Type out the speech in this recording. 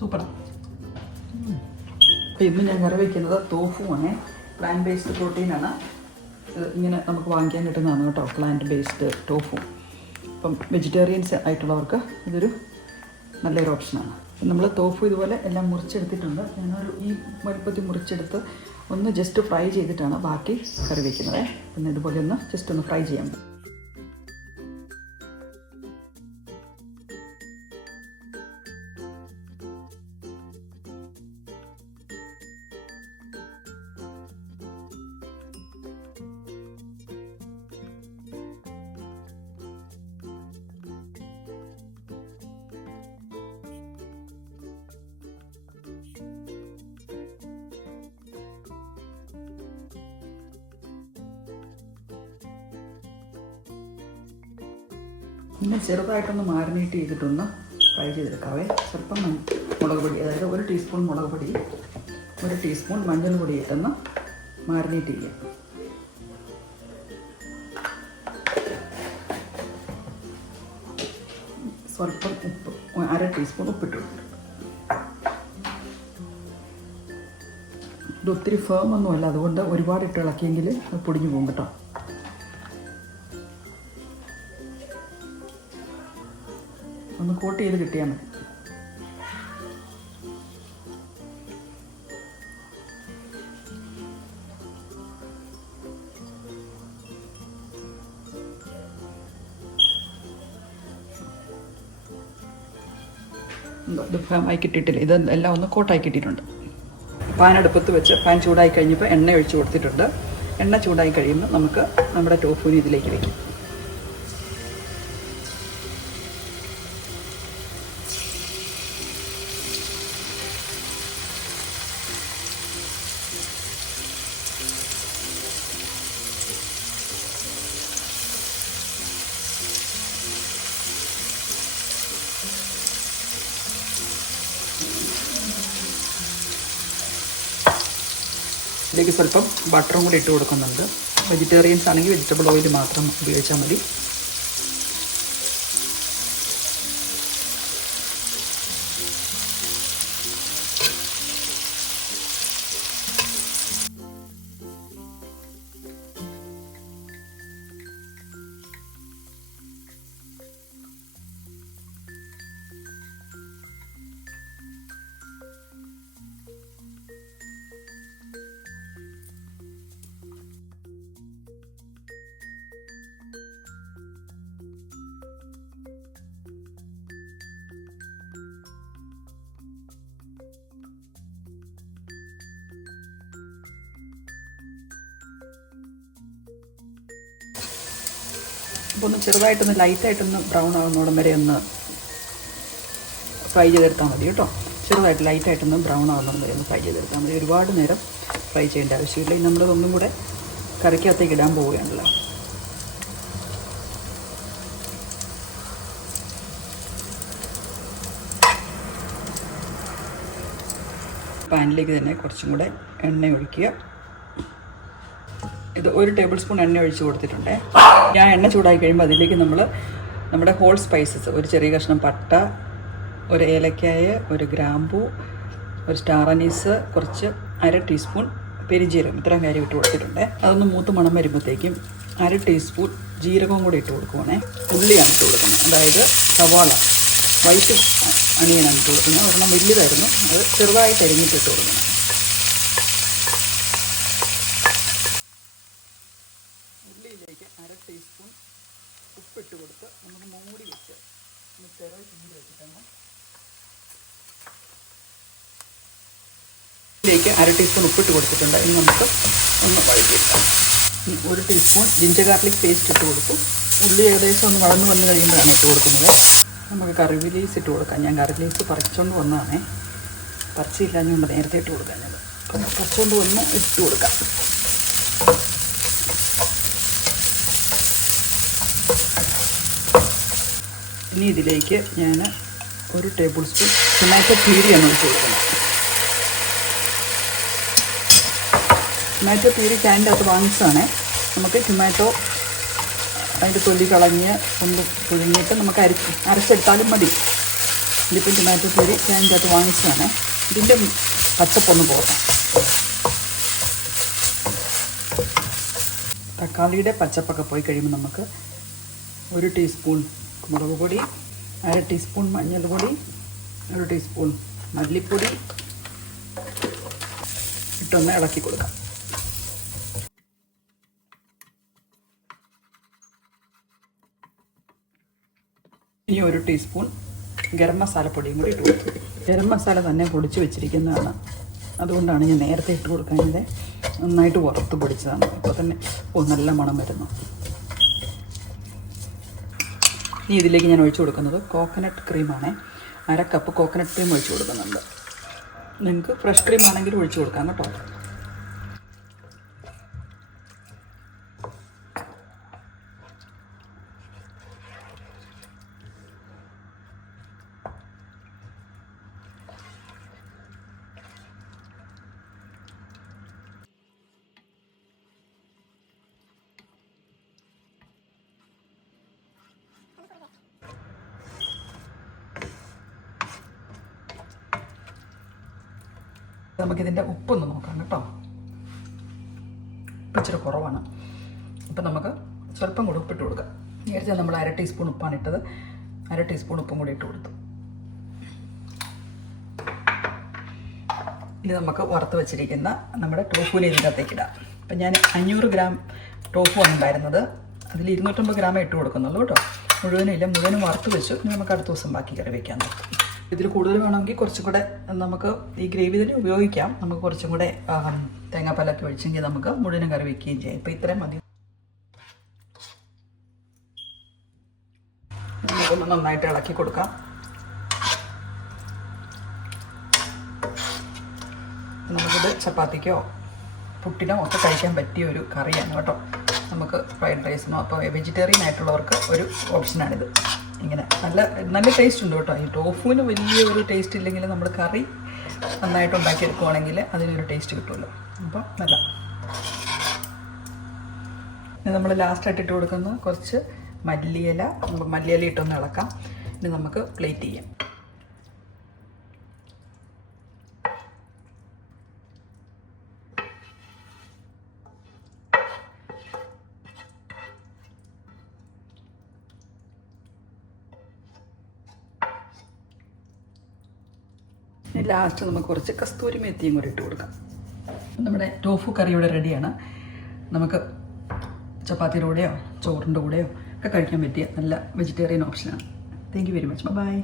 സൂപ്പറാണ്. അപ്പോൾ ഇന്ന് ഞാൻ കറി വയ്ക്കുന്നത് തോഫുവാണ്. Plant based പ്രോട്ടീനാണ്. ഇങ്ങനെ നമുക്ക് വാങ്ങിക്കാൻ കിട്ടുന്നതാണ് കേട്ടോ, പ്ലാന്റ് ബേസ്ഡ് ടോഫു. അപ്പം വെജിറ്റേറിയൻസ് ആയിട്ടുള്ളവർക്ക് ഇതൊരു നല്ലൊരു ഓപ്ഷനാണ്. നമ്മൾ തോഫു ഇതുപോലെ എല്ലാം മുറിച്ചെടുത്തിട്ടുണ്ട്. ഞാനൊരു ഈ വലുപ്പത്തിൽ മുറിച്ചെടുത്ത് ഒന്ന് ജസ്റ്റ് ഫ്രൈ ചെയ്തിട്ടാണ് ബാക്കി കറി വയ്ക്കുന്നത്. പിന്നെ ഇതുപോലെ ഒന്ന് ജസ്റ്റ് ഒന്ന് ഫ്രൈ ചെയ്യാൻ പറ്റും. പിന്നെ ചെറുതായിട്ടൊന്ന് മാരിനേറ്റ് ചെയ്തിട്ടൊന്ന് ഫ്രൈ ചെയ്തെടുക്കാവേ. സ്വല്പം മുളക് പൊടി, അതായത് 1 ടീസ്പൂൺ മുളക് പൊടി, 1 ടീസ്പൂൺ മഞ്ഞൾ പൊടി ഇട്ടൊന്ന് മാരിനേറ്റ് ചെയ്യാം. സ്വല്പം ഉപ്പ്, 1/2 ടീസ്പൂൺ ഉപ്പിട്ടിട്ടുണ്ട്. ഇത് ഒത്തിരി ഫേം ഒന്നുമല്ല, അതുകൊണ്ട് ഒരുപാട് ഇട്ട് ഇളക്കിയെങ്കിൽ അത് പൊടിഞ്ഞു പോകും കേട്ടോ. ഒന്ന് കോട്ട് ചെയ്ത് കിട്ടിയാൽ മതി. ഇത് ഫാമായി കിട്ടിയിട്ടില്ല, ഇത് എല്ലാം ഒന്ന് കോട്ടായി കിട്ടിയിട്ടുണ്ട്. പാൻ അടുപ്പത്ത് വെച്ച് പാൻ ചൂടായി കഴിഞ്ഞപ്പോൾ എണ്ണ ഒഴിച്ച് കൊടുത്തിട്ടുണ്ട്. എണ്ണ ചൂടായി കഴിയുമ്പോൾ നമുക്ക് നമ്മുടെ ടോഫുവിന് ഇതിലേക്ക് വയ്ക്കും. ഇതിലേക്ക് സ്വല്പം ബട്ടറും കൂടി ഇട്ട് കൊടുക്കുന്നുണ്ട്. വെജിറ്റേറിയൻസ് ആണെങ്കിൽ വെജിറ്റബിൾ ഓയിൽ മാത്രം ഉപയോഗിച്ചാൽ മതി. അപ്പോൾ ഒന്ന് ചെറുതായിട്ടൊന്ന് ലൈറ്റായിട്ടൊന്ന് ബ്രൗൺ ആകുന്നോടം വരെ ഒന്ന് ഫ്രൈ ചെയ്തെടുത്താൽ മതി കേട്ടോ. ചെറുതായിട്ട് ലൈറ്റായിട്ടൊന്ന് ബ്രൗൺ ആകുന്നോടം വരെ ഒന്ന് ഫ്രൈ ചെയ്തെടുത്താൽ മതി. ഒരുപാട് നേരം ഫ്രൈ ചെയ്യേണ്ട ആവശ്യമില്ല. ഇനി നമ്മളതൊന്നും കൂടെ കറിക്കകത്തേക്ക് ഇടാൻ പോവുകയാണല്ലോ. പാനിലേക്ക് തന്നെ കുറച്ചും കൂടെ എണ്ണ ഒഴിക്കുക. ഇത് 1 ടേബിൾ സ്പൂൺ എണ്ണ ഒഴിച്ച് കൊടുത്തിട്ടുണ്ട്. ഞാൻ എണ്ണ ചൂടായി കഴിയുമ്പോൾ അതിലേക്ക് നമ്മുടെ ഹോൾ സ്പൈസസ്, ഒരു ചെറിയ കഷ്ണം പട്ട, 1 ഏലക്കായ, 1 ഗ്രാമ്പൂ, 1 സ്റ്റാർ അനീസ്, കുറച്ച് 1/2 ടീസ്പൂൺ പെരിഞ്ജീരകം, ഇത്രയും കാര്യം ഇട്ട് കൊടുത്തിട്ടുണ്ട്. അതൊന്ന് മൂത്ത് മണം വരുമ്പോഴത്തേക്കും 1/2 ടീസ്പൂൺ ജീരകവും കൂടി ഇട്ട് കൊടുക്കുവാണേ. ഉള്ളിയാണ് ഇട്ട് കൊടുക്കുന്നത്, അതായത് സവാള വൈറ്റ് അണിയനാണ് ഇട്ട് കൊടുക്കുന്നത്. ഒരെണ്ണം വലിയതായിരുന്നു, അത് ചെറുതായിട്ട് അരിഞ്ഞിട്ട് ഇട്ട് കൊടുക്കണം. ഉള്ളിയിലേക്ക് 1/2 ടീസ്പൂൺ ഉപ്പിട്ട് കൊടുത്ത് നമുക്ക് മൂടി വെച്ച് മൂടി വെച്ചിട്ടുണ്ട്. ഇതിലേക്ക് 1/2 ടീസ്പൂൺ ഉപ്പിട്ട് കൊടുത്തിട്ടുണ്ട്. ഇനി നമുക്ക് ഒന്ന് വഴറ്റിയെടുക്കാം. 1 ടീസ്പൂൺ ജിഞ്ചർ ഗാർലിക് പേസ്റ്റ് ഇട്ട് കൊടുക്കും. ഉള്ളി ഏകദേശം ഒന്ന് വളർന്ന് വന്നു കഴിയുമ്പോഴാണ് ഇട്ട് കൊടുക്കുന്നത്. നമുക്ക് കറി ലീവ്സ് ഇട്ട് കൊടുക്കാം. ഞാൻ കറി ലീവ്സ് പറിച്ചുകൊണ്ട് വന്നതാണേ, പറിച്ചില്ലാഞ്ഞുകൊണ്ട് നേരത്തെ ഇട്ട് കൊടുക്കാം. ഞാൻ പറിച്ചുകൊണ്ട് വന്ന് ഇട്ട് കൊടുക്കാം. ഇനി ഇതിലേക്ക് ഞാൻ 1 ടേബിൾ സ്പൂൺ ടൊമാറ്റോ പ്യൂരിയാണ് ഒഴിച്ച് കൊടുക്കുന്നത്. ടൊമാറ്റോ പ്യൂരി ക്യാൻ്റെ അകത്ത് വാങ്ങിച്ചതാണ്. നമുക്ക് ടൊമാറ്റോ അതിൻ്റെ തൊലി കളഞ്ഞ് ഒന്ന് പുഴുങ്ങിയിട്ട് നമുക്ക് അരച്ചെടുത്താലും മതി. ഇതിപ്പോൾ ടൊമാറ്റോ പ്യൂരി ഞാൻ ഇതിൻ്റെ അകത്ത് വാങ്ങിച്ചതാണ്. ഇതിൻ്റെ പച്ചപ്പൊന്ന് പോകാം. തക്കാളിയുടെ പച്ചപ്പൊക്കെ പോയി കഴിയുമ്പോൾ നമുക്ക് 1 ടീസ്പൂൺ മുളക് പൊടി, 1/2 ടീസ്പൂൺ മഞ്ഞൾപ്പൊടി, 1 ടീസ്പൂൺ മല്ലിപ്പൊടി ഇട്ടൊന്ന് ഇളക്കി കൊടുക്കാം. ഇനി 1 ടീസ്പൂൺ ഗരം മസാല പൊടിയും കൂടി ഇട്ട് കൊടുത്തു. ഗരം മസാല തന്നെ പൊടിച്ച് വെച്ചിരിക്കുന്നതാണ്, അതുകൊണ്ടാണ് ഞാൻ നേരത്തെ ഇട്ട് കൊടുക്കാനിത്. നന്നായിട്ട് വറുത്ത് പൊടിച്ചതാണ്. ഇപ്പോൾ തന്നെ നല്ല മണം വരുന്നു. ഇനി ഇതിലേക്ക് ഞാൻ ഒഴിച്ചു കൊടുക്കുന്നത് കോക്കനട്ട് ക്രീമാണ്. 1/2 കപ്പ് കോക്കനട്ട് ക്രീം ഒഴിച്ചു കൊടുക്കുന്നുണ്ട്. നിങ്ങൾക്ക് ഫ്രഷ് ക്രീം ആണെങ്കിൽ ഒഴിച്ചു കൊടുക്കാം കേട്ടോ. നമുക്കിതിൻ്റെ ഉപ്പൊന്ന് നോക്കാം കേട്ടോ. ഉപ്പ് ഇച്ചിരി കുറവാണ്. അപ്പം നമുക്ക് സ്വല്പം കൂടി ഉപ്പിട്ട് കൊടുക്കാം. നേരത്തെ നമ്മൾ 1/2 ടീസ്പൂൺ ഉപ്പാണ് ഇട്ടത്. 1/2 ടീസ്പൂൺ ഉപ്പും കൂടി ഇട്ട് കൊടുത്തു. ഇത് നമുക്ക് വറുത്ത് വെച്ചിരിക്കുന്ന നമ്മുടെ ടോഫുവിനെ ഇതിൻ്റെ അകത്തേക്ക് ഇടാം. അപ്പം ഞാൻ 500 ഗ്രാം ടോഫു ആണ് ഉണ്ടായിരുന്നത്. അതിൽ 250 ഗ്രാമേ ഇട്ട് കൊടുക്കുന്നുള്ളൂ കേട്ടോ. മുഴുവനും വറുത്ത് വെച്ചു. ഇനി നമുക്ക് അടുത്ത ദിവസം ബാക്കി കറി വയ്ക്കാൻ നോക്കാം. ഇതിൽ കൂടുതൽ വേണമെങ്കിൽ കുറച്ചും കൂടെ നമുക്ക് ഈ ഗ്രേവി തന്നെ ഉപയോഗിക്കാം. നമുക്ക് കുറച്ചും കൂടെ തേങ്ങാപ്പാലൊക്കെ ഒഴിച്ചെങ്കിൽ നമുക്ക് മുഴുവനും കറി വയ്ക്കുകയും ചെയ്യാം. ഇപ്പോൾ ഇത്രയും മതി. നമുക്കൊന്ന് നന്നായിട്ട് ഇളക്കി കൊടുക്കാം. നമുക്കിത് ചപ്പാത്തിക്കോ പുട്ടിനോ ഒക്കെ കഴിക്കാൻ പറ്റിയ ഒരു കറിയാണ് കേട്ടോ. നമുക്ക് ഫ്രൈഡ് റൈസിനോ അപ്പോൾ വെജിറ്റേറിയൻ ആയിട്ടുള്ളവർക്ക് ഒരു ഓപ്ഷനാണിത്. ഇങ്ങനെ നല്ല ടേസ്റ്റ് ഉണ്ട് കേട്ടോ. ഈ ടോഫുവിന് വലിയൊരു ടേസ്റ്റ് ഇല്ലെങ്കിൽ നമ്മൾ കറി നന്നായിട്ട് ഉണ്ടാക്കിയെടുക്കുവാണെങ്കിൽ അതിനൊരു ടേസ്റ്റ് കിട്ടുമല്ലോ. അപ്പോൾ നല്ല നമ്മൾ ലാസ്റ്റായിട്ട് ഇട്ട് കൊടുക്കുന്ന കുറച്ച് മല്ലിയില ഇട്ടൊന്ന് ഇളക്കാം. ഇനി നമുക്ക് പ്ലേറ്റ് ചെയ്യാം. ലാസ്റ്റ് നമുക്ക് കുറച്ച് കസ്തൂരി മേത്തിയും കൂടി ഇട്ട് കൊടുക്കാം. നമ്മുടെ ടോഫു കറി ഇവിടെ റെഡിയാണ്. നമുക്ക് ചപ്പാത്തിയുടെ കൂടെയോ ചോറിൻ്റെ കൂടെയോ ഒക്കെ കഴിക്കാൻ പറ്റിയ നല്ല വെജിറ്റേറിയൻ ഓപ്ഷനാണ്. Thank you very much. By.